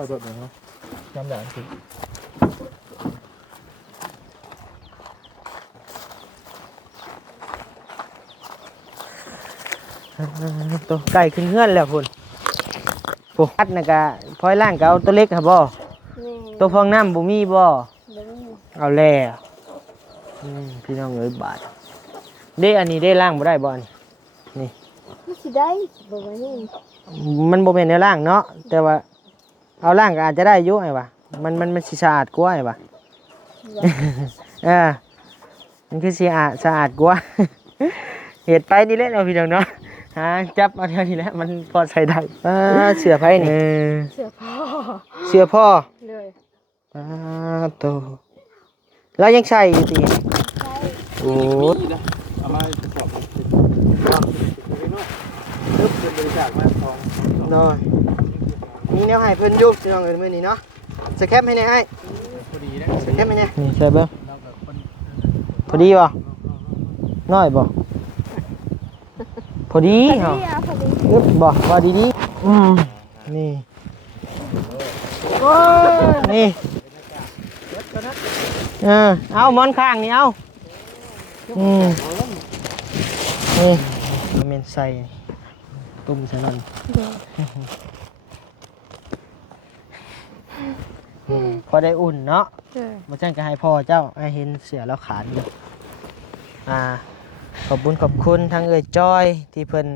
อยโดดหน่อยเนาะน้ำหยาสิตัวไก่ขึ้นเฮือนแล้วพุ่นโฟกัสนะกะพลอยล่างก็เอาตัวเล็กครับบ่ตัวฟองน้ำบ่มีบ่เอาแล้วพี่น้องเอ้ยบาทเด้อันนี้ได้ล่างบ่ได้บ่อันนี่สิได้บ่ว่านี่มันบ่แม่นแนวล่างเนาะแต่ว่าเอาล่างก็อาจจะได้อยู่ไอ้วะมันสิสะอาดกว่าไอ้วะมันคือสะอาดกว่าเฮ็ดไปนี่แหละเนาะพี่น้องเนาะจับเอาเท่านี้แหละมันพอใช้ได้เสื้อไผนี่เสื้อพ่อเลยโตแล้วยังใส่อยู่ติโอ้เอามาสอบตึ๊บเป็นบริจาคมา2น้อยมีแนวให้เพิ่นอยู่พี่น้องเอ้ยมื้อนี้เนาะสแคปให้แน่ไอ้พอดีนะสแคปให้แน่นี่ใช่เบิ่งพอดีบ่น้อยบ่พอดีเหรอบอกว่าดีนี่นี่เอามอนข้างนี่เอานี่เมนใส่ตุ้มใส่นั่นพอได้อุ่นเนาะมาแจ้งก็ให้พ่อเจ้าให้เห็นเสือแล้วขาดอยู่ขอบคุณทางเอ่ยจอยที่เพิ่น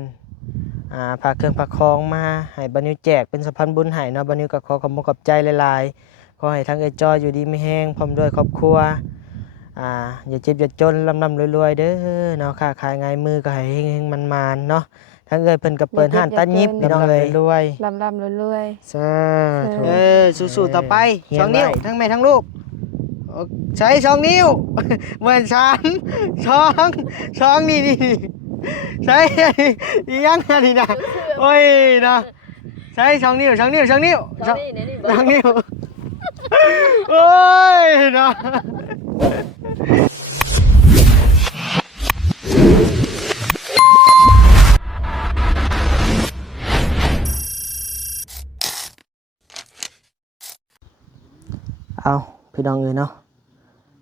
พาเครื่องพาคองมาให้บรรณิวแจกเป็นสะพานบุญให้เนาะบรรณิวก็ขอขอบใจหลายๆขอให้ทางเอ่ยจอยอยู่ดีไม่แห้งพร้อมด้วยครอบครัวอย่าเจ็บอย่าจนร่ำรวยๆเด้อเนาะค้าขายง่ายมือก็ให้เฮงๆมันๆเนาะทางเอ่ยเพิ่นก็เปิดห้านตัดยิบพี่น้องเอ้ยรวยร่ำรวยสาธุสู้ๆต่อไป2 นิ้วทั้งแม่ทั้งลูกใช้2 นิ้วเหมือน2นี่ใช้ยังนี่นะโอ้ยนะใช้2 นิ้ว2 นิ้ว2 นิ้ว2 นิ้วโอ้ยนะเอาพี่น้องเอ้ยเนาะ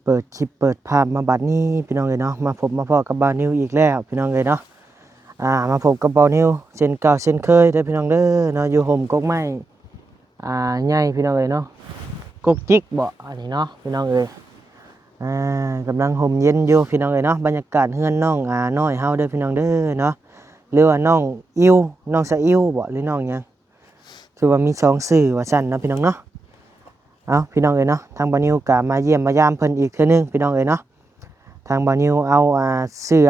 เปิดคลิปเปิดภาพมาบัดนี้พี่น้องเอ้ยเนาะมาพบมาพอกับบาวนิวอีกแล้วพี่น้องเอ้ยเนาะมาพบกับบาวนิวเช่นเก่าเช่นเคยเด้อพี่น้องเด้อเนาะอยู่ห่มกกไม้ใหญ่พี่น้องเอ้ยเนาะกกจิกบ่อันนี้เนาะพี่น้องเอ้ยกำลังห่มเย็นอยู่พี่น้องเอ้ยเนาะบรรยากาศเฮือนน้องน้อยเฮาเด้อพี่น้องเด้อเนาะหรือว่าน้องอิวน้องสะอิวบ่หรือน้องหยังคือว่ามี2ชื่อว่าซั่นเนาะพี่น้องเนาะเอาพี่น้องเอ้ยเนาะทางบานิวกะมาเยี่ยมมายามเพิ่นอีกเทื่อนึงพี่น้องเอ้ยเนาะทางบานิวเอาเสื้อ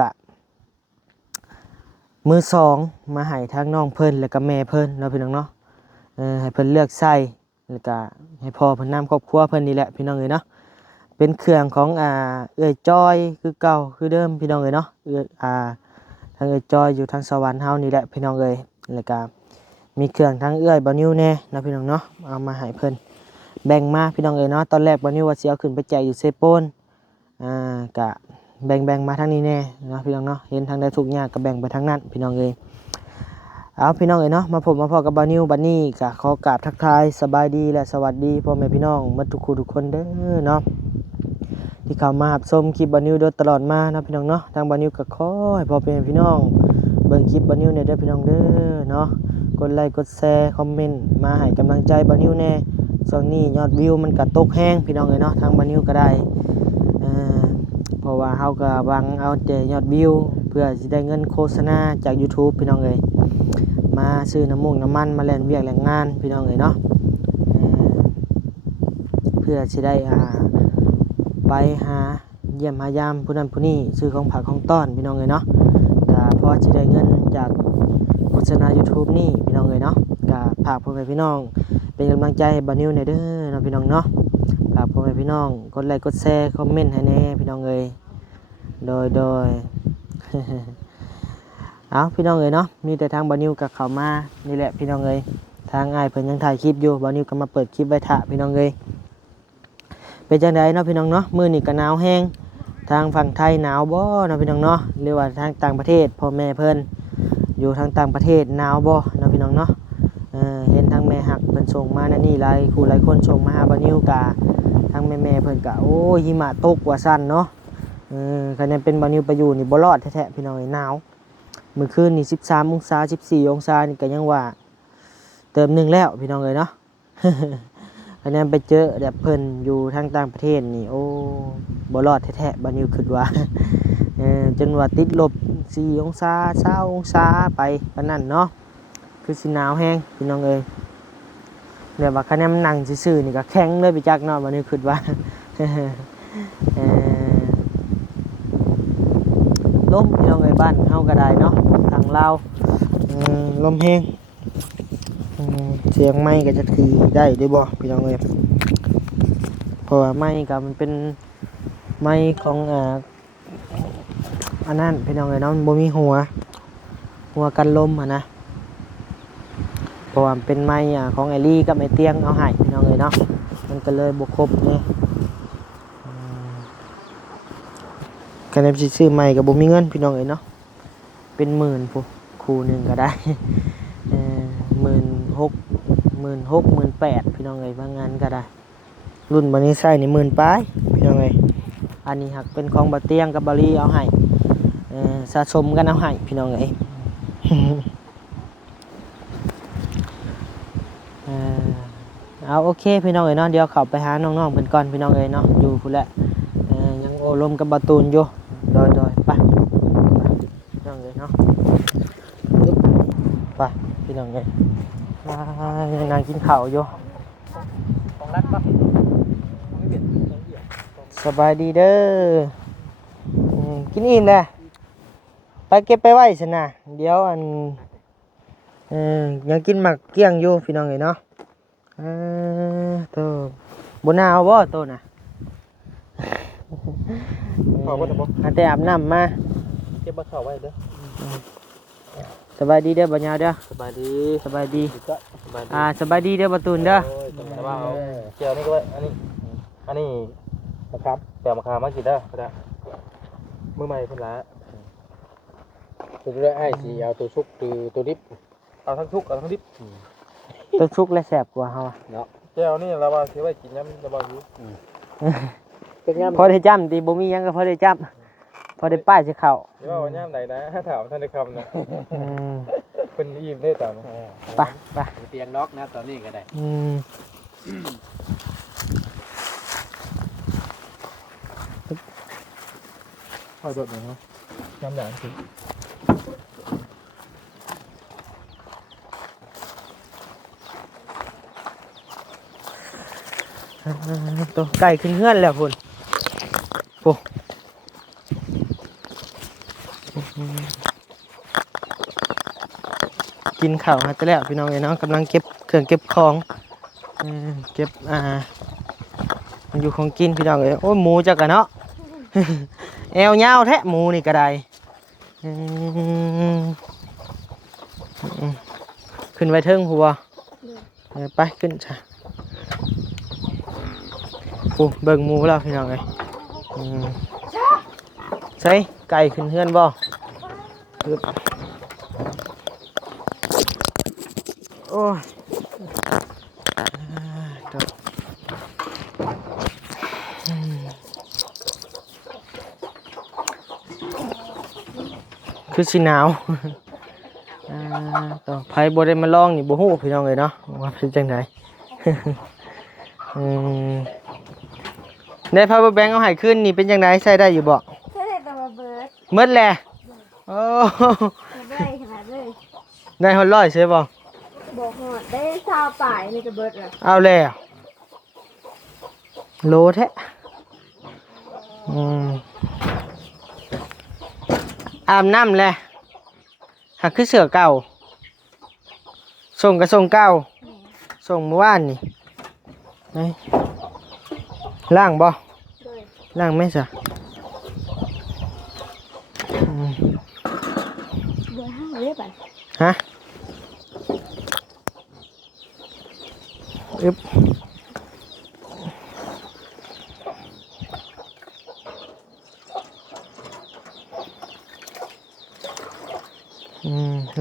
มือ2มาให้ทางน้องเพิ่นแล้วก็แม่เพิ่นเนาะพี่น้องเนาะให้เพิ่นเลือกใส่แล้วก็ให้พ่อเพิ่นนำครอบครัวเพิ่นนี่แหละพี่น้องเอ้ยเนาะเป็นเครื่องของเอื้อยจอยคือเก่าคือเดิมพี่น้องเอ้ยเนาะทางเอื้อยจอยอยู่ทางสวรรค์เฮานี่แหละพี่น้องเอ้ยแล้วก็มีเครื่องทางเอื้อยบานิวแน่นะพี่น้องเนาะเอามาให้เพิ่นแบ่งมาพี่น้องเอ้ยเนาะตอนแรกวันนี้ว่าสิเอาขึ้นไปแจกอยู่เซโปนกะแบ่งมาทางนี้แน่นะพี่น้องเนาะเห็นทางใดทุกอย่างก็แบ่งไปทางนั้นพี่น้องเอ้ยเอาพี่น้องเอ้ยเนาะมาพบมาพอกับบานิวบัดนี้กะขอกราบทักทายสบายดีและสวัสดีพ่อแม่พี่น้องหมดทุกคู่ทุกคนเด้อเนาะที่เข้ามารับชมคลิปบานิวโดยตลอดมานะพี่น้องเนาะทางบานิวก็ขอให้พ่อแม่พี่น้องเบิ่งคลิปบานิวเนี่ยเด้อพี่น้องเด้อเนาะกดไลค์กดแชร์คอมเมนต์มาให้กำลังใจบานิวแน่ช่วงนี้ยอดวิวมันก็ตกแห้งพี่น้องเอ้ยเนาะทางบานิวก็ได้เพราะว่าเฮาก็หวังเอาแต่ยอดวิวเพื่อสิได้เงินโฆษณาจาก YouTube พี่น้องเอ้ยมาซื้อน้ำมันมาแล่นเวียกแล่นงานพี่น้องเอ้ยเนาะเพื่อสิได้ไปหาเยี่ยมหายามผู้นั้นผู้นี้ซื้อของผักของต้อนพี่น้องเอ้ยเนาะก็พอสิได้เงินจากโฆษณา YouTube นี่พี่น้องเอ้ยเนาะก็ฝากพ่อแม่พี่น้องเป็นกำลังใจให้บานิวหน่อยเด้อเนาะพี่น้องเนาะฝากพ่อแม่พี่น้องกดไลค์กดแชร์คอมเมนต์ให้แน่พี่น้องเอ้ยโดย เอาพี่น้องเอ้ยเนาะมีแต่ทางบานิวกับเขามานี่แหละพี่น้องเอ้ยทางอ้ายเพิ่นยังถ่ายคลิปอยู่บานิวก็มาเปิดคลิปไว้ถ่าพี่น้องเอ้ยเป็นจังไดเนาะพี่น้องเนาะมื้อนี้ก็หนาวแห้งทางฝั่งไทยหนาวบ่เนาะพี่น้องเนาะหรือว่าทางต่างประเทศพ่อแม่เพิ่นอยู่ทางต่างประเทศหนาวบ่เนาะพี่น้องเนาะเห็นทางแม่ฮัก เพิ่นส่งมานั่นนี่หลายคู่หลายคนส่งมาหาบ่นิวกะทั้งแม่ๆเพิ่นกะโอ้ยหิมะตกว่าซั่นเนาะคะแนนเป็นบ่นิวไปอยู่นี่บ่รอดแท้ๆพี่น้องเอ้ยหนาวมื้อคืนนี่13องศา14องศานี่ก็ยังว่าเติมหนึงแล้วพี่น้องเอ้ยเนาะ คะแนนไปเจอแบบเพิ่นอยู่ทางต่างประเทศนี่โอ้บ่รอดแท้ๆบ่นิวคิดว่า จนว่าติดลบ4องศา20องศาไปปานนั้นเนาะคือสิหนาวแฮงพี่น้องเอ้ยเดี๋ยวว่าคะแนนนั่งซื่อๆนี่ก็แข็งเลยไปจักเนาะบ่นิวคิดว่า ลมพี่น้องเอ้ยบ้านเฮาก็ได้เนาะทางลาวลมแฮงเสียงไม้ก็จะคือได้ด้วยบ่พี่น้องเอ้ยเพราะว่าไม้ก็มันเป็นไม้ของอันนั้นพี่น้องเอ้ยเนาะมันบ่มีหัวกันลมนะเพราะว่าเป็นไม้ของไอรี่กับไอเตียงเอาให้พี่น้องเอ้ยเนาะมันก็เลยบ่ครบนี่คะแนนสิซื้อใหม่ก็บ่มีเงินพี่น้องเอ้ยเนาะเป็นหมื่นพุคู่นึงก็ได้16,000 พี่น้องเอ้ยบางงานก็ได้รุ่นบัดนี้ใช้นี่10,000ปลายพี่น้องเอ้ยอันนี้หักเป็นของบ่เตียงกับบ่ลีเอาให้สะสมกันเอาให้พี่น้องเอ้ย เอาโอเคพี่น้องเอ้ยเนาะเดี๋ยวเข้าไปหาน้องๆเพิ่นก่อนพี่น้องเอ้ยเนาะอยู่พุ่นแหละยังโอลมกับบ่ตูนอยู่โดยไปพี่น้องเอ้ยเนาะไปพี่น้องเอ้ยยังนั่งกินข้าวอยู่ ของรัดปะไม่เปลี่ยน สบายดีเด้อกินอิ่มแล้วไปเก็บไปไว้ซั่นน่ะเดี๋ยวยังกินหมักเกี้ยงอยู่พี่น้องเอ้ยเนาะโตบ่หนาวบ่โตน่ะ ขอว่าจะบอก หาแต่อาบน้ำมา เก็บบัตรข่าวไว้เด้อ สบายดีเด้อบ่ยาวเด้อ สบายดี สบายดี สบายดี สบายดีเด้อบ่ตูนเด้อ แต่ว่าเจียวนี่ก็ไว้อันนี้มะขามแต่มะขามมากินได้ก็ได้มือใหม่คนละตัวได้ไอ้สีเอาตัวชุกตัวดิบเอาทั้งชุกเอาทั้งดิบ ตัวชุกและแซ่บกว่าเฮาอะ เนาะเจียวนี่เราว่าซื้อไว้กินน้ำระบายอยู่เป็นย่ำ พอได้จ้ำติบ่มีหยังก็พอได้จ้ำพอได้ป้ายสิเข้า เดี๋ยวว่าย่ำไหนนะถ้าถามท่านได้คำนะเป็นอิ่มได้ตาม ไป เตียงน็อกนะตอนนี้ก็ได้พอจบหนึ่งเนาะย่ำอย่างสิ ตัวไก่ขึ้นเฮือนแล้วพุ่นโอ้กินข้าวฮะจะแล้วพี่น้องเอ้ยเนาะกำลังเก็บเครื่องเก็บของเก็บมันอยู่ของกินพี่น้องเอ้ยโอ้ยหมูจักกันเนาะ แอวยาวแท้หมูนี่ก็ได้ขึ้นไว้เทิงหัวไปขึ้นจ้ะโอ้เบิ่งหมูแล้วพี่น้องเอ้ยใช่ไก่ขึ้นเฮือนบ่โอ้ยคือสิหนาวต่อไผบ่ได้มาลองนี่บ่ฮู้พี่น้องเอ้ยเนาะว่าเป็นจังได ได้ power bank เอาให้ขึ้นนี่เป็นจังไดใช้ได้อยู่บ่ ใช่เลยแต่ว่าเบิร์ด หมดแหละโอ้ ได้ขนาดเลย ได้ฮอดร้อยใช่บ่ บอกหอดได้ชาวป่ายนี่ก็เบิร์ดอ่ะ เอาแล้วโลแท้อาบน้ำแหละหักคือเสือเก่าส่งก็ส่งเก่าส่งเมื่อวานนี่ไหนล่างบ่ เลย ล่างไหมซะ เบิร์ดห้าเรียบไป ฮะอึบ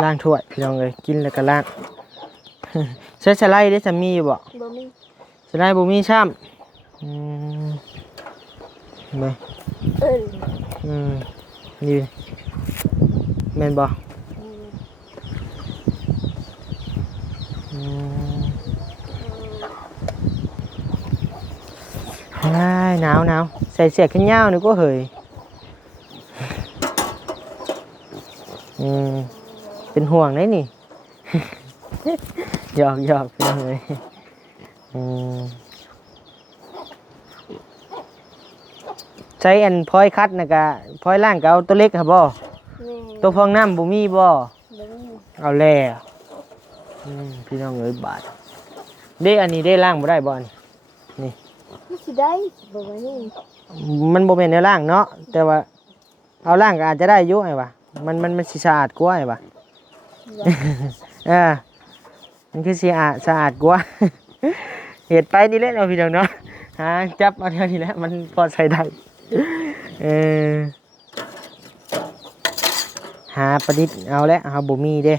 ล่างถ้วยพี่น้องเลยกินแล้วก็ล่าง ใช้สไลด์ได้จะมีอยู่บ่ บ่มี สไลด์บ่มีช้ำไป เออ นี่แม่นบ่หนาวใส่เสื้อแขนยาวนี่ก็เหยเป็นห่วงได้นี่ หยอกไปเลยใช้อันพลอยคัดนะกะพลอยล่างก็เอาตัวเล็กครับบ่ แม่ ตัวฟองน้ำบ่มีบ่ บ่มี เอาแล้วพี่น้องเอ้ยบาทเด้อันนี้ได้ล่างบ่ได้บ่อันนี่ มันสิได้บ่ว่านี่ มันบ่แม่นแนวล่างเนาะแต่ว่าเอาล่างก็อาจจะได้อยู่ไอ้วะมันสิสะอาดกว่าไอ้วะ มันคือสะอาดกว่า เหตุไปนี่แหละเราะพี่น้องเนาะหาจับเอาเท่านี้แหละมันพอใช้ได้หาประดิษฐ์เอาแล้วเอาบ่มีเด้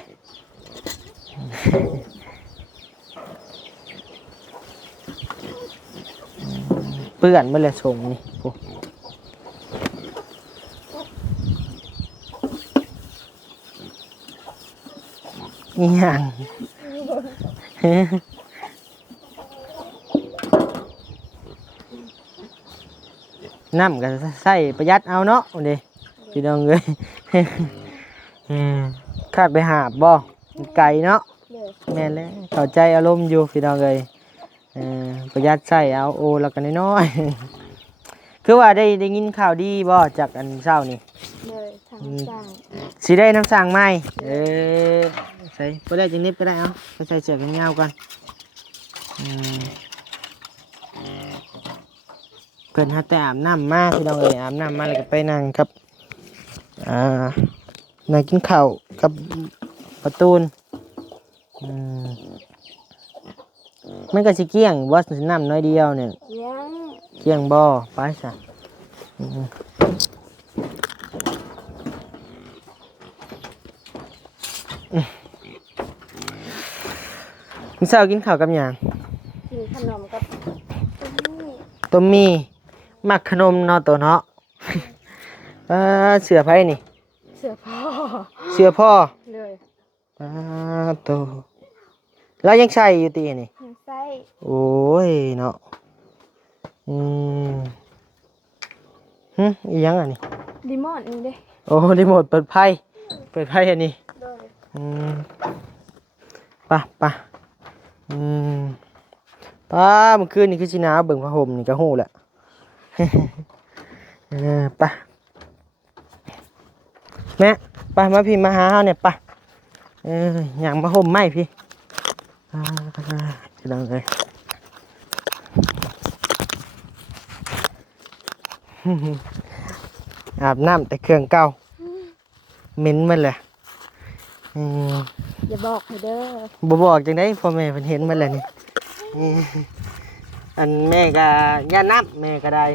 เปื้อนเมื่อไรส่งนี่โอ้นี่ยัง น้ำก็ใส่ประหยัดเอาเนาะเด้พี่น้องเลย คาดไปหาบบ่ไก่เนาะ เด้อ แม่นแล้วเข้าใจอารมณ์อยู่พี่น้องเลยประหยัดใส่เอาโอแล้วกันน้อยๆ คือว่าได้ยินข่าวดีบ่จากอันเช้านี่ เด้อทางจ้าง สิได้น้ำสั่งใหม่ใส่บ่ได้จังนิดก็ได้เอาไปใส่เสื้อกันยาวก่อนเพิ่นหาแต่อาบน้ำมาพี่น้องเอ้ยอาบน้ำมาแล้วก็ไปนั่งครับนั่งกินข้าวกับประตูนมันก็สิเกี้ยงบ่น้ำน้อยเดียวเนี่ย ยัง เกี้ยงบ่ไปซะมื้อเช้ากินข้าวกับหยัง กินขนมกับนี่ ต้มมีมักขนมเนาะตัวเนาะ เสือไผนี่ เสื้อผ้า เสือพ่อ เลย โตแล้วยังใส่อยู่ตีนี่ ยังใส่ โอ้ยเนาะอีหยังอันนี้ รีโมทนี่เด้ โอ้รีโมทเปิดไพ่อันนี้ เลย ป่ะเมื่อคืนนี่คือสิหนาวเบิ่งผ้าห่มนี่ก็ฮู้แหละ ป่ะแม่ป่ะมาพี่มาหาเฮาเนี่ยป่ะอย่างมาห่มไหมพี่จะดังเลย อาบน้ำแต่เครื่องเก่าเหม็นมันแหละ อย่าบอกให้เด้อ บ่บอกจังได้พ่อแม่เพิ่นเห็นมันแหละนี่อันแม่ก็ย่าน้ำแม่ก็ได้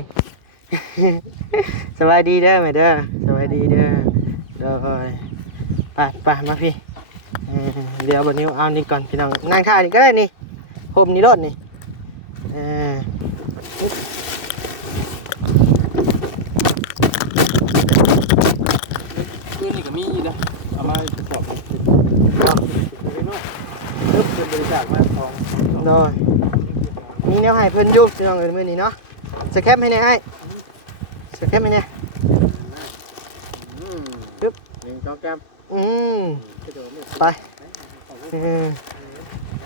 สบายดีเด้อแม่เด้อสบายดีเด้อเด้อไปมาพี่เดี๋ยวบัดนี้เอานี่ก่อนพี่น้องนั่งท่านี่ก็ได้นี่ห่มนี่รถนี่นี่ก็มีนะเอามาประกอบกันปึ๊บเป็นบริจาคมาทอง โดยมีแนวให้เพิ่นอยู่พี่น้องเอ้ยมื้อนี้เนาะสแคปให้แน่ให้สแคปให้แน่ ปึ๊บหนึ่งสองแก้ม ไป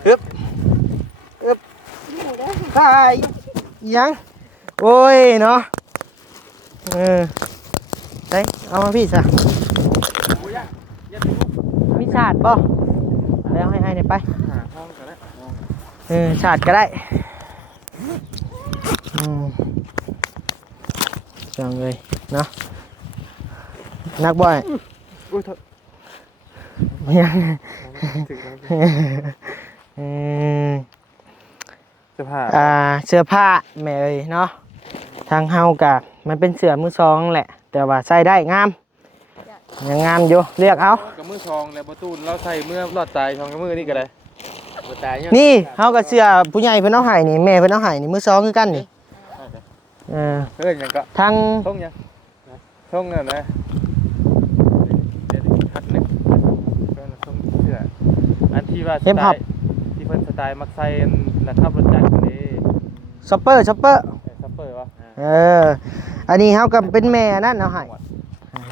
ฮึบ หมูเด้อ ไปยังโอ้ยเนาะไปเอามาพี่ซะมีชาดป่ะแล้วให้เนี่ยไป หาห้องกันแล้ว ชาดก็ได้จังเลยเนาะนักบ่อย อุ้ยเถอะ ยัง ถึงแล้วเสื้อผ้า เสื้อผ้าแม่เอ้ยเนาะทางเฮากะมันเป็นเสื้อมือสองแหละแต่ว่าใส่ได้งามยังงามอยู่เรียกเอา กับมือชองแล้วประตูเราใส่เมื่อรอดใจชองกับมือนี่ก็ได้ บ่ตายยัง นี่เฮาก็เสื้อผู้ใหญ่เพิ่นเอาให้นี่แม่เพิ่นเอาให้นี่มือสองคือกันนี่เออ เฮ้ยยังก็ ทาง ท่งยังท่งน่ะนะเดี๋ยวพัดหนึงก็ท่งเสื้ออันที่ว่าสไตล์ที่เพิ่นสไตล์มักใส่นะครับรถจักรนี่ ช็อปเปอร์ ซัปเปอร์วะ เอออันนี้เฮาก็เป็นแม่นั่นเอาให้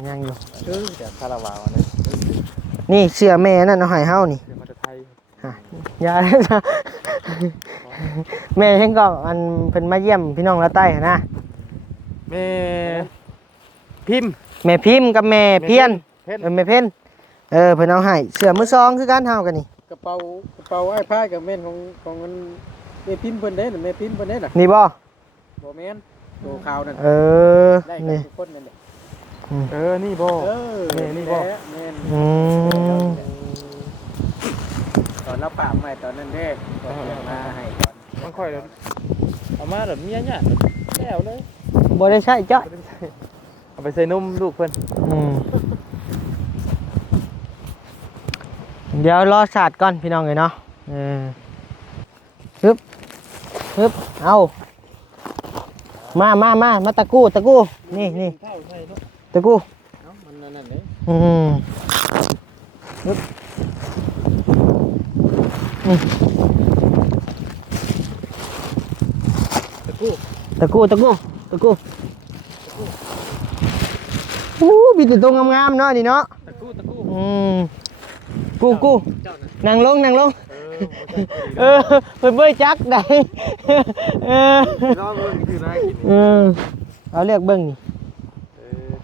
ยังอยู่ เดี๋ยวคาราวาวนะ นี่เสื้อแม่นั่นเอาให้เฮานี่ เดี๋ยวมาจะไทย อย่าเลยจ้ะแม่เห็นก็อันเพิ่นมาเยี่ยมพี่น้องละใต้หั่นนะ แม่พิมพ์ แม่พิมพ์กับแม่เพียน เพ่น แม่เพ็ญเพิ่นเอาให้เสื้อมือสองคือกันเฮากันนี่ กระเป๋าไอ้พายกับแม่นของมันแม่พิมพ์เพิ่นเด้น่ะแม่พิมพ์เพิ่นเด้น่ะ นี่บ่ บ่แม่นโตขาวนั่น ได้กัน นี่ ทุกคนนั่นแหละ นี่บ่ แม่นี่บ่แม่น อืม ตอนเราปากใหม่ตอนนั้นเด้ตอนเอามาให้ก่อน มันค่อยแล้วเอามาแบบเมียเนี่ยแล้วเลย บ่ได้ใช้จ้ะ เอาไปใส่นมลูกเพิ่น อืมเดี๋ยวรอศาสตร์ก่อนพี่น้องเลยเนาะฮึบฮึบเอามาตะกู้นี่ เท่าใช่เนาะ ตะกู้ เนาะมันนั่นเด้ อืมฮึบอืม ตะกู้ ตะกู้มีแต่ตัวงามๆเนาะนี่เนาะ ตะกู้ อืมกู้ เจ้าน่ะ นั่งลงเพิ่นเบ่จักได้ น้องเบิ่งคือน่ากิน เอาเรียกเบิ่งนี่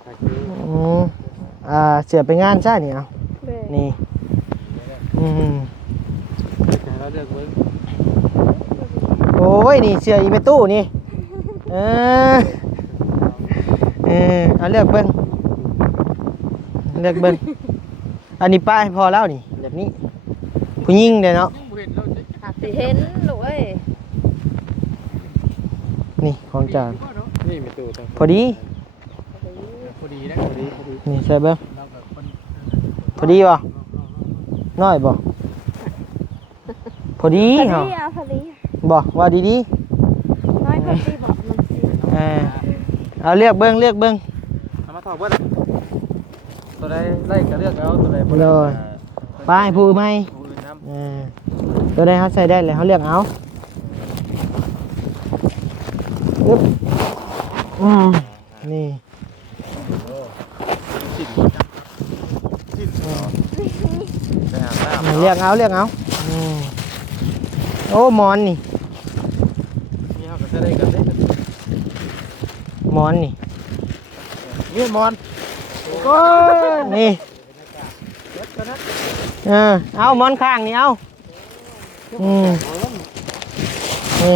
ถ้าคือ อืมเสือไปงานใช่นี่เอา เลย นี่อืม เราเลือกเบิ่ง โอ้ยนี่เสืออีเมตู้นี่เออเอาเลือกเบิ่งอันนี้ป้ายพอแล้วนี่แบบนี้ผู้หญิงเด้เนาะ ยังบ่เห็นเราจะ หากสิเห็นลูกเอ้ย นี่ของจ่า นี่มีตู้ตั้ง พอดี พอดีนะ พอดี นี่ใช่เบิ่ง เรากับคน พอดีบ่น้อยบ่พอดี พอ เหรอ ดีอ่ะพอดี บ่ว่าดี น้อยพอดีบอกมันสิ ๆเอาเลือกเบิ่ง เอามาถอดเบิ่งตัวใดไล่ก็เลือกเอาตัวใดบ่ เลย ป้ายผู้ไหม ผู้อื่นนำ ตัวใดเขาใส่ได้เลยเขาเลือกเอาอึ๊บนี่ ไปอาบน้ำ เลือกเอาโอ้หมอนนี่ นี่เฮาก็จะได้กันเด้ หมอนนี่ นี่มอน นี่เอาหมอนข้างนี่เอานี่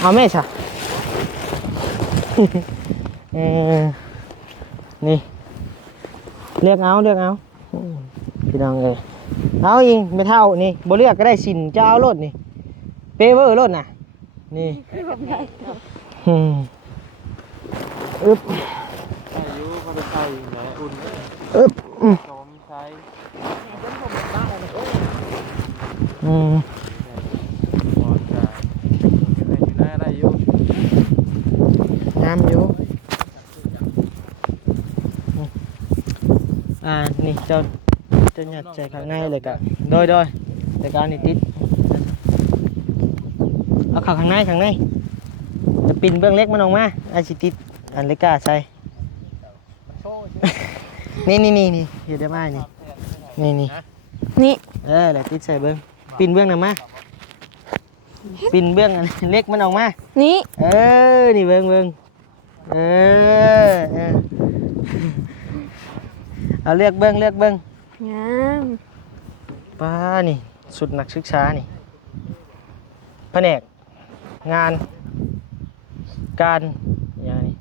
เอาแม่ช่ะนี่เลือกเอาพี่น้องเลยเอาอิงไม่เท่านี่บ่เลือกก็ได้สินเจ้ารถนี่เปเวอร์รถน่ะนี่ คือแบบไหน อึ๊บ อายุเขาไปใส่ไหนอุ่น อึ๊บ โจมใช้ มอนจ้ะอยู่หน้าได้อยู่ น้ำอยู่นี่เจ้าหยัดใจข้างในเลยกะโดยแต่การนี่ติดเอาเข้าข้างในจะปิ่นเบื้องเล็กมันออกมาไอ้สิติดอันเล็กกาใส่นี่เห็นได้ไหมนี่ นี่ แหละติดใส่เบื้องปิ่นเบื้องหน่อยมาปิ่นเบื้องอันเล็กมันออกมา นี่ นี่เบิ่งเอาเลือกเบิ่ง งาม ป้านี่สุดนักศึกษานี่แผนกงานการอย่างนี้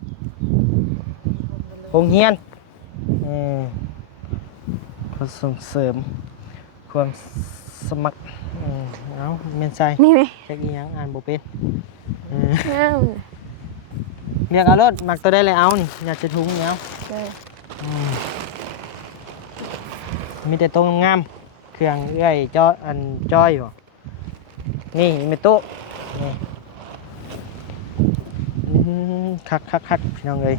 โรงเรียนเขาส่งเสริมความสมัครเอาเมียนใจ นี่ไหม เช็คอีหยังอ่านบ่เป็น งาม เรียกเอารถมักตัวได้เลยเอานี่อยากจะทุงเนี้ย เลย มีแต่ตรงงาม เครื่องเอื้อยจ้อยอันจ้อยบ่นี่มีตู้นี่คักพี่น้องเอ้ย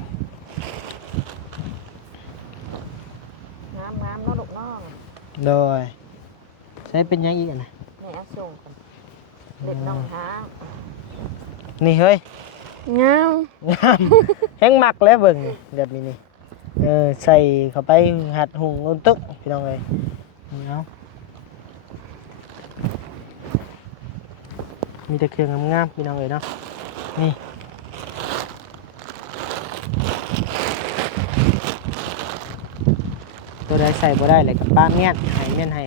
งามงามเนาะลูกน้อง โดยใช้เป็นหยังอีกอะนะ แม่เอาส่งกันเด็ดน้องหาง นี่เฮ้ย งาม งามแห้งมักแล้วเบิ่งนี่แบบนี้นี่ใส่เข้าไปหัดหุงอุ่นตึกพี่น้องเอ้ยนี่เอามีแต่เครื่องงามๆพี่น้องเอ้ยเนาะนี่ตัวใดใส่บ่ได้เลยกับป้าเมียนให้เมียนให้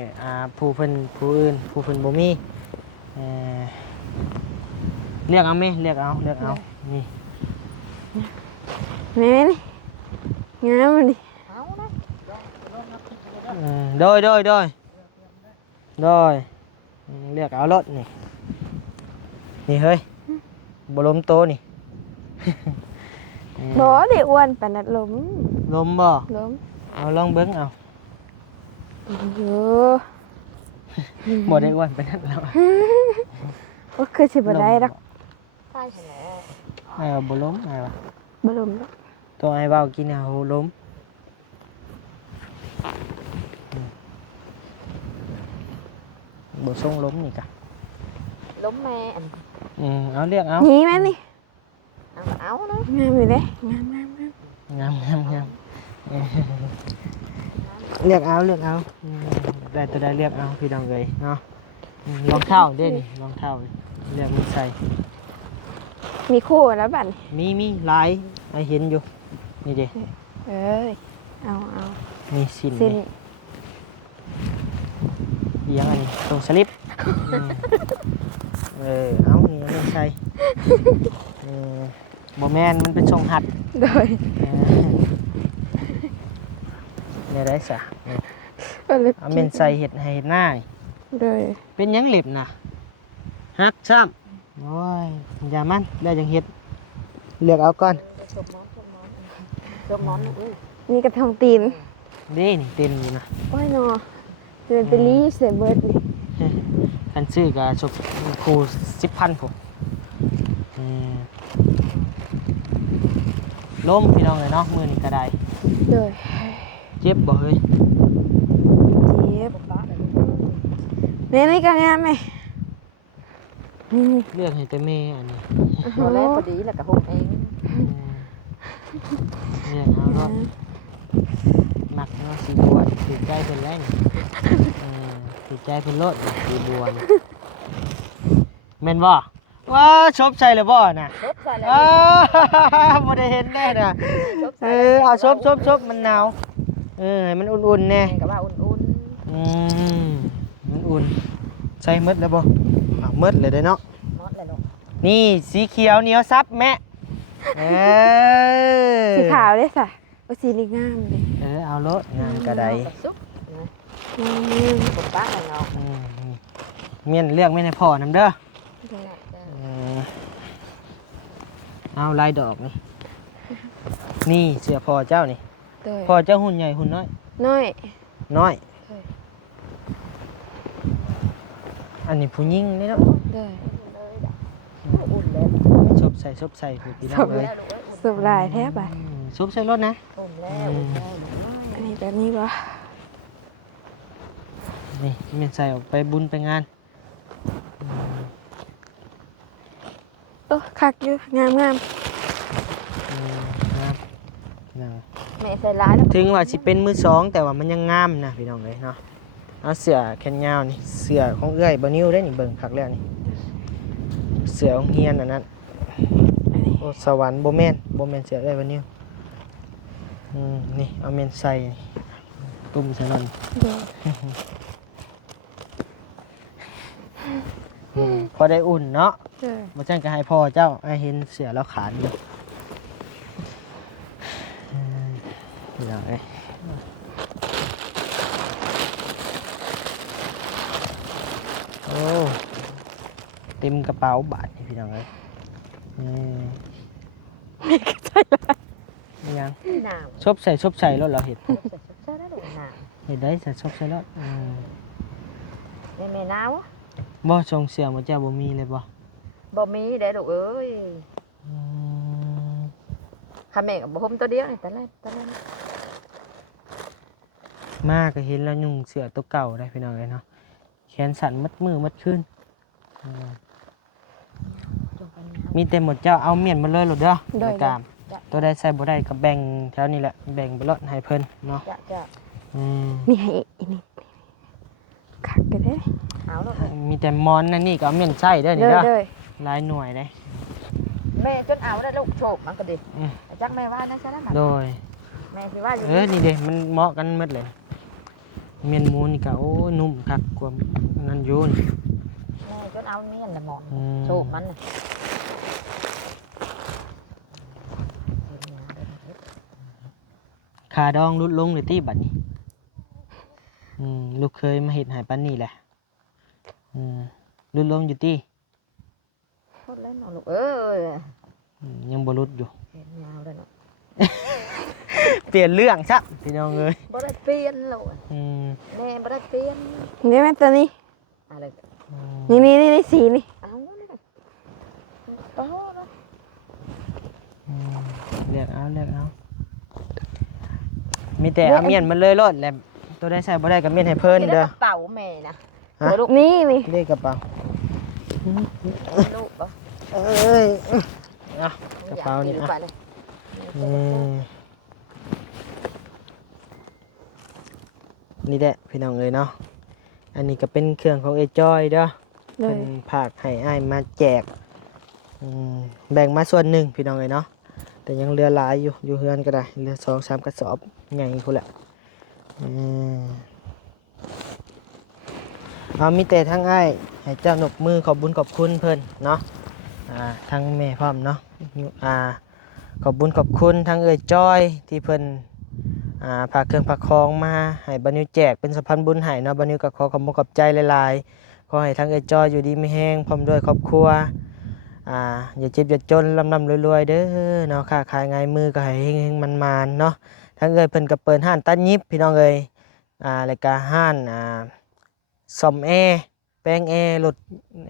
ผู้เพิ่นผู้อื่นผู้เพิ่นบ่มีเรียกเอาไหมเรียกเอานี่ แม่นี่งามมันดิ โดยเรียกเอารถนี่นี่เฮ้ยบ่ล้มโตนี่ บ่ได้อ้วนปานนั้นล้ม ล้มบ่ ล้ม เอาลองเบิ้งเอา เออ บ่ได้อ้วนไปนั่นแล้ว ก็คือสิบ่ได้ดอก บ่ล้มวะ บ่ล้มดอก ตัวไอ้เว้ากินเอาล้มบ่ส่งล้มนี่กะ ล้มแม่อัน เอาเรียกเอา นี่แม่นี่เอาเนาะงามอยู่เด้งาม งามเรียกเอาได้ตัวใดเรียกเอาพี่น้องเอ้ยเนาะรองเท้าเด้นี่รองเท้าเรียกมันใส่ มีคู่แล้วบัดนี้ มีหลายไอเห็นอยู่นี่ดิ เอ้ยเอา มีสิน สิน นี่เอียงอันนี้ตรงสลิปเอานี่ไม่ใช่บ่แม่นมันเป็นทรงหัด โดย เนี่ยได้ซะ เอาเลย เอาเมนใส่เห็ดให้เห็ดหน้านี่ โดย เป็นหยังเหล็บน่ะหักซ้ำโอ้ยอย่ามันได้จังเห็ดเลือกเอาก่อน นี่กระทงตีน นี่นี่เต็มอยู่นะ โอ้ยเนาะจะเป็นลีเสียเบิร์ดนี่ คันซื้อก็ชกครู 10,000ผมล้มพี่น้องเลยเนาะมือนี่ก็ได้ โดย เจ็บบ่เฮ้ย เจ็บแม่นี่ก็งามไหมนี่ เลือกให้แต่แม่อันนี้ ตัวแรกพอดีแล้วก็หุบเอง เลือกเอาเนาะหมักเนาะสีบัวถือใจเป็นแรงถือใจเป็นรถสีบัวแม่นบ่ว้าชบใส่เลยบ่น่ะ ชบใส่แล้ว บ่ได้เห็นแน่น่ะเอาชบมันหนาวให้มันอุ่นๆแน่ กับว่าอุ่น มันอุ่นใส่หมดแล้วบ่หมดเลยเด้อเนาะ ๆมอดเลยลูก นี่สีเขียวเหนียวซับแม่ สีขาวด้วยค่ะโอ้สีนี่งามเลย เอารถงานกระได ซุปปป้าของเรา เมียนเลือกไม่ในพ่อนำเด้อเอาลายดอกนี่เสือพ่อเจ้านี่พ่อเจ้าหุ่นใหญ่หุ่นน้อย น้อย น้อยอันนี้ผู้หญิงนี่เนาะ เลย ชบใส่ผู้พี่น้องเลย สุบลายแทบอ่ะ ชบใส่รถนะ อันนี้แบบนี้ปะ นี่เมียนใส่ออกไปบุญไปงาน คักอยู่งาม งาม แม่ใส่ร้ายแล้ว ถึงว่าสิเป็นมือสองแต่ว่ามันยังงามนะพี่น้องเลยเนาะเอาเสือแขนยาวนี่เสือของเอื้อยบะนิ้วได้นี่เบิ่งคักแล้วนี่เสือของเฮียนอันนั้นโอ้สวรรค์โบแมนเสือเอื้อยบะนิ้วนี่เอาเมนใส่ตุ่มใส่นั่นพอได้อุ่นเนาะมาจังก็ให้พ่อเจ้าให้เห็นเสือแล้วขาดอยู่พี่น้องเอ้ยโอ้เต็มกระเป๋าบาทนี่พี่น้องเอ้ยใส่ร้าย นี่ยัง หนาว ชบใส่รถเราเห็ด ใส่ได้หรือหนาว เห็ดได้ใส่ชบใส่รถ แม่หนาว บ่ส่งเสียงบ่เจ้าบ่มีเลยบ่ บ่มีเด้อลูกเอ้ย อืม ข้าแม่ก็บ่ห่มตัวเดียวนี่ตะแลน มาก็เห็นแล้วยุ่งเสือตัวเก่าได้พี่น้องเลยเนาะแขนสั่นมัดมือมัดขึ้นมีแต่หมดเจ้าเอาเมียนมาเลยหรอเด้อในกามตัวได้ใส่บ่ได้ก็แบ่งแถวนี้แหละแบ่งไปลดให้เพิ่นเนาะ จ้ะ นี่ให้อีนี่คักกันเด้ เอาลูก มีแต่มอนนั่นนี่ก็เอาเมียนใส่เด้อนี่ เด้อ เด้อ เด้อ หลายหน่วยเด้ แม่จนเอาได้ลูกโฉบมันก็ดิ อืม จักแม่ว่านะซะแล้ว โดย แม่สิว่าอยู่ นี่เด้มันเหมาะกันหมดเลยเมียนหมูนี่ก็โอ้ยนุ่มคักกว่านั่นอยู่นี่ แม่จนเอาเมียนน่ะหมอน อืม โฉบมันน่ะ ขาดองลดลงเลยตี้บัดนี้ลูกเคยมาเฮ็ดให้ปานนี้แหละลดลงอยู่ตี้ พูดเล่นเนาะลูกเอ้ย ยังบ่ลดอยู่ เห็นยาวเลยเนาะ เปลี่ยนเรื่องซะพี่น้องเอ้ย บ่ได้เปลี่ยนลูก อืม แม่บ่ได้เปลี่ยน นี่แม่ตัวนี้ อะไร นี่สีนี่ เอานี่โตเนาะ เลือกเอามีแต่เอาเมียนมันเลยรถแหละตัวได้ใส่บ่ได้ก็เมียนให้เพิ่น ที่ เด้ ได้ อก ระเป๋าแม่นะ ฮะ ลูก นี่ เลขกระเป๋า ลูกบ่ เอ้ยอ่ะกระเป๋านี่ อย อ่ะ ไปเลย อืมนี่แหละพี่น้องเอ้ยเนาะอันนี้ก็เป็นเครื่องของเอจอยเด้อ เล เป็ ย นผักให้อ้ายมาแจกแบ่งมาส่วนหนึ่งพี่น้องเลยเนาะแต่ยังเหลือหลายอยู่เฮือนก็ได้เหลือ2-3 กระสอบใหญ่พุ่นแหละเอามีแต่ทั้งอ้ายให้เจ้าหนกมือขอบบุญขอบคุณเพิ่นเนาะทั้งแม่พร้อมเนาะขอบบุญขอบคุณทั้งเอ่ยจ้อยที่เพิ่นพาเครื่องพาของมาให้บรรยุแจกเป็นสะพานบุญให้เนาะบรรยุก็ขอขอบคุณขอบใจหลายๆ ขอให้ทั้งเอจอยอยู่ดีไม่แห้งพร้อมด้วยครอบครัวอย่าเจ็บอย่าจนร่ำรวยๆเด้อเนาะค้าขายง่ายมือก็ให้เฮงๆมันๆเนาะทั้งเอ้ยเพิ่นก็เปิดห้านตัดยิบพี่น้องเอ้ยแล้วก็ห้านซ่อมแอร์แปลงแอร์รถ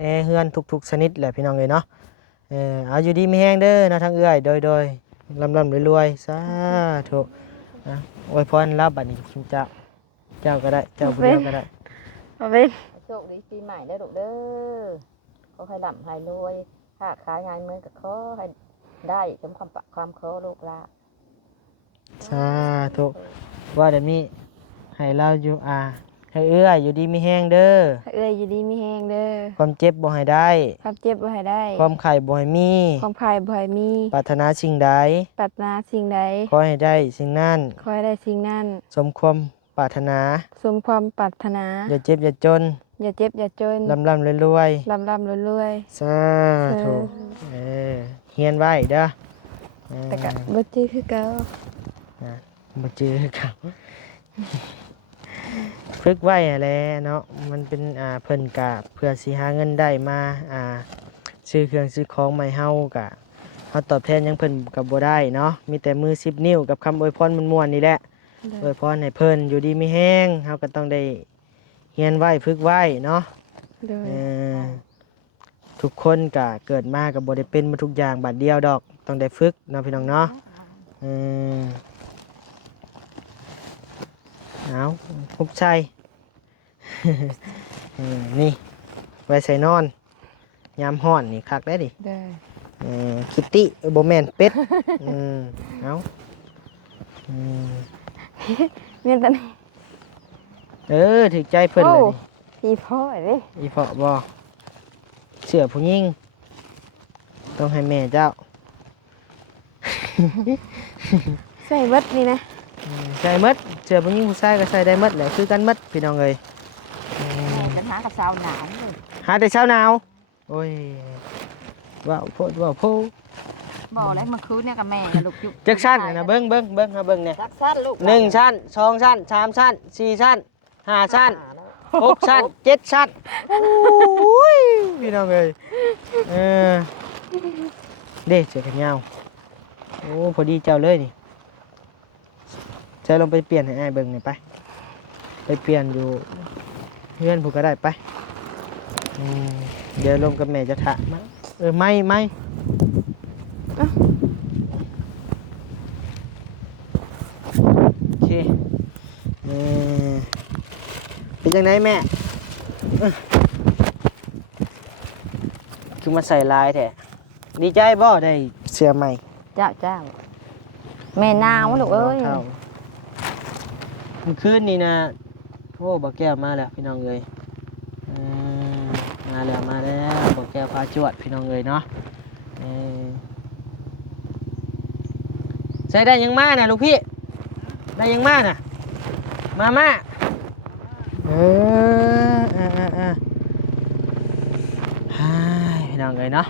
แอร์เฮือนทุกๆชนิดแหละพี่น้องเอ้ยเนาะเอาอยู่ดีไม่แห้งเด้อเนาะทั้งเอ้ยโดยร่ำรวยๆสาธุอวยพรรับบัดนี้เจ้าก็ได้เจ้าผู้เดียวก็ได้ เอาเป็น โชคดีปีใหม่ได้อลูกเด้อขอให้ร่ำให้รวยค้าขายงานมือก็ขอให้ได้สมความขอลูกหลาน สาธุว่าเดี๋ยวนี้ให้เราอยู่ให้เอื้ออยู่ดีมีแห้งเด้อ เอ้ยอยู่ดีมีแฮงเด้อ ความเจ็บบ่ให้ได้ ความเจ็บบ่ให้ได้ ความไข่บ่ให้มี ความพายบ่ให้มี ปรารถนาสิ่งใด ปรารถนาสิ่งใด ขอให้ได้สิ่งนั้น ขอให้ได้สิ่งนั้น สมความปรารถนา สมความปรารถนา อย่าเจ็บอย่าจน อย่าเจ็บอย่าจน ร่ำรวย ร่ำรวย ๆสาธุเฮียนไว้เด้อ ๆแต่ก็บ่จื้อคือเก่า บ่เจอครับฝึกไว้แหละเนาะมันเป็นเพิ่นกะเพื่อสิหาเงินได้มาซื้อเครื่องซื้อของใหม่เฮากะเฮาตอบแทนหยังเพิ่นก็บ่ได้เนาะมีแต่มือ10 นิ้วกับคำอวยพรม่วนๆนี่แหละอวยพรให้เพิ่นอยู่ดีมีแฮงเฮาก็ต้องได้เรียนไว้ฝึกไว้เนาะ โดย ทุกคนก็เกิดมาก็บ่ได้เป็นมาทุกอย่างบัดเดียวดอกต้องได้ฝึกเนาะพี่น้องเนาะเอาภุบใช่ นี่ไว้ใส่นอนยามห้อนนี่คักได้ดิ ได้ คิตตี้โบแมนเป็ด เอา แม่นตอนนี้ ถึกใจเพิ่นเลยนี่ พี่พ่อเด้ อีเพาะบอเสือผู้หญิงต้องให้แม่เจ้า ใส่เบิดนี่นะ ใส่หมดเสือผู้หญิงผู้ชายก็ใส่ได้หมดแหละคือกันหมดพี่น้องเอ้ย แม่จะหากับสาวหนาวเลย หาแต่เช้าหนาวโอ้ยว้าวโพดว้าวโพด บอกแล้วเมื่อคืนเนี่ยกับแม่กับลูกจุ๊บ จักชั้นนะเบิ้งฮะเบิ้งเนี่ย จักชั้นลูก 1 ชั้น 2 ชั้น 3 ชั้น 4 ชั้น 5 ชั้น 6 ชั้น 7 ชั้นโอ้ยพี่น้องเอ้ยเด้เสือแขนยาวโอ้พอดีเจ้าเลยนี่ใช้ลงไปเปลี่ยนให้อ้ายเบิ้งหน่อยไปเปลี่ยนอยู่ เพื่อนผู้ก็ได้ไปเดี๋ยวลมกับแม่จะถะมาไม่โอเคเป็นยังไงแม่คือมาใส่ลายแท้ดีใจบ่ได้เสื้อใหม่ เจ้าเจ้าแม่นาวลูกเอ้ย เมื่อคืนนี่นะโอ้บ่แก้วมาแล้วพี่น้องเอ้ยมาแล้วบ่แก้วพาจวดพี่น้องเอ้ยเนาะใส่ได้ยังมาน่ะลูกพี่ได้ยังมาน่ะมาพี่น้องเอ้ยเนาะ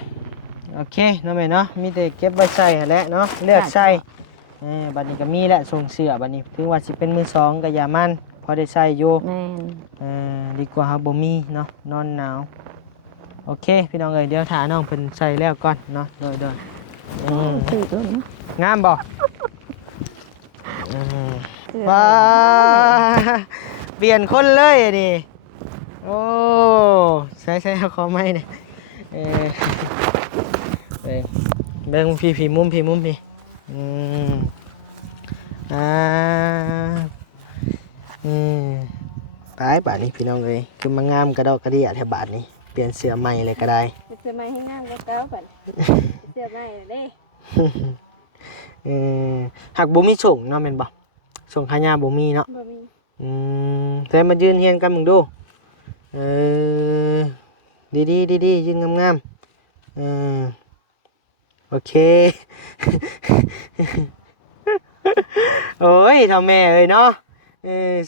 โอเคน้องแม่เนาะมีแต่เก็บไว้ใส่หั่นแหละเนาะเลือกใส่บัดนี้ก็มีแหละส่งเสื้อบัดนี้ถึงว่าสิเป็นมือสองก็อย่ามันพอได้ใส่อยู่ แม่น ดีกว่าครับบ่มีเนาะนอนหนาวโอเคพี่น้องเอ้ยเดี๋ยวถาน้องเพิ่นใส่แล้วก่อนเนาะโดยตื่นเต้น งามบ่ว้าเปลี่ยนคนเลยนี่โอ้ใส่เอาขอไม้เนี่ยเบิ่งพี่มุมพี่ไปบาทนี้พี่น้องเอ้ยคือมางามกระดอกกระเดี่ยแถวบาทนี้เปลี่ยนเสื้อใหม่เลยก็ได้ เสื้อใหม่ให้งามก็เก้าก่อนเสื้อใหม่เด้ หักบ่มีส่งเนาะแม่นบ่ส่งขายาบ่มีเนาะ บ่มี แต่มายืนเฮียนกันมึงดูดียืนงามโอเค โอ้ยทำแม่เอ้ยเนาะ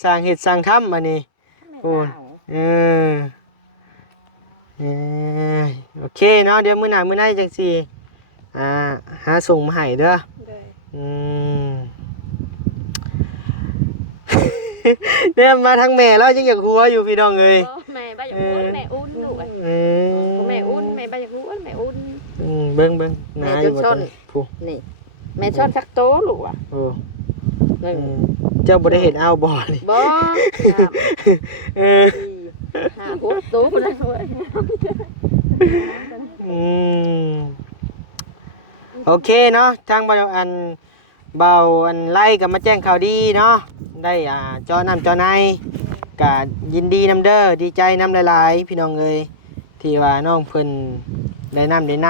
สร้างเฮ็ดสร้างทำอันนี้โอ้โอเคเนาะเดี๋ยวมื้อหน้าจังสิหาส่งมาให้เด้อเนี่ยมาทางแม่แล้วยังอยากหัวอยู่พี่น้องเอ้ยแม่บ้าอยากอุ่นแม่อุ่นลูกแม่อุ่นแม่บ้าอยากอุ่นแม่อุ่นเบิ่งนาอยู่บ่ผู้ นี่แม่ชอบชักโตลูกอ่ะ โอ้เจ้าบ่ได้เห็นเอาบ่นี่ บ่หาหัวโตพุ่นน่ะเว้ย โอเคเนาะทางเบาอันไล่กับมาแจ้งข่าวดีเนาะได้จอในก็ยินดีนำเด้อดีใจนำหลายๆพี่น้องเอ้ยที่ว่าน้องเพิ่นได้นำได้ใน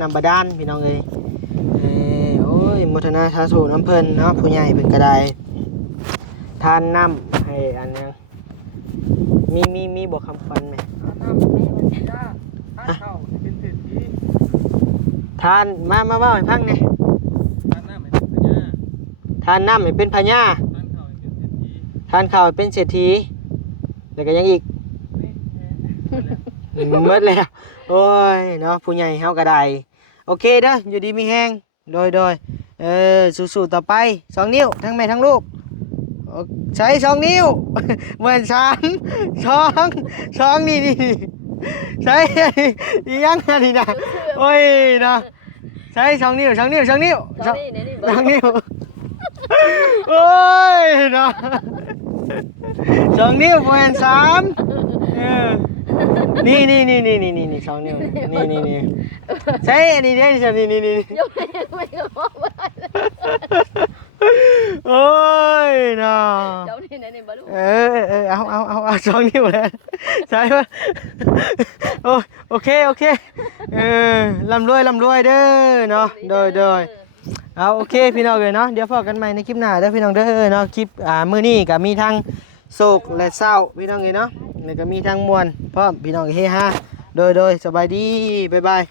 นำบาดาลพี่น้องเอ้ยโอ้ยโมทนาสาธุน้ำเพิ่นเนาะผู้ใหญ่เพิ่นก็ได้ทานน้ำให้อันยังมีบอกคำขวัญไหม น้ำมีมันสิได้ถ้าเข้าเป็นเศรษฐี ทานมาเว้าให้ฟังหน่อย ถ้าน้ำไม่เป็นพญา ทานน้ำให้เป็นพญา ท่านเข้าเป็นเศรษฐี ทานข้าวเป็นเศรษฐีแล้วก็ยังอีกหมดแล้วโอ้ยเนาะผู้ใหญ่เฮาก็ได้โอเคเด้ออยู่ดีมีแฮงโดยสู้ๆต่อไป2นิ้วทั้งแม่ทั้งลูกใช้2นิ้วเหมือน2นี่ใช้ยังอันนี้นะโอ้ยเนาะใช้2นิ้ว2นิ้วโอ้ยเนาะ2นิ้วเหมือน3นี่2นิ้วนี่ใช่อันนี้ได้ใช่นี่ยกไม่ก็บ่ได้ โอ้ยเนาะ เจ้านี่ไหนนี่บ่รู้ เอา2นิ้วแล้วใช่ป่ะโอเคร่ำรวยเด้อเนาะโดยเอาโอเคพี่น้องเลยเนาะเดี๋ยวพบกันใหม่ในคลิปหน้าเด้อพี่น้องเด้อเนาะคลิปมื้อนี้ก็มีทั้งโศกและเศร้าพี่น้องเลยเนาะแล้วก็มีทั้งมวลพร้อมพี่น้องเฮฮาโดยสบายดีบ๊ายบาย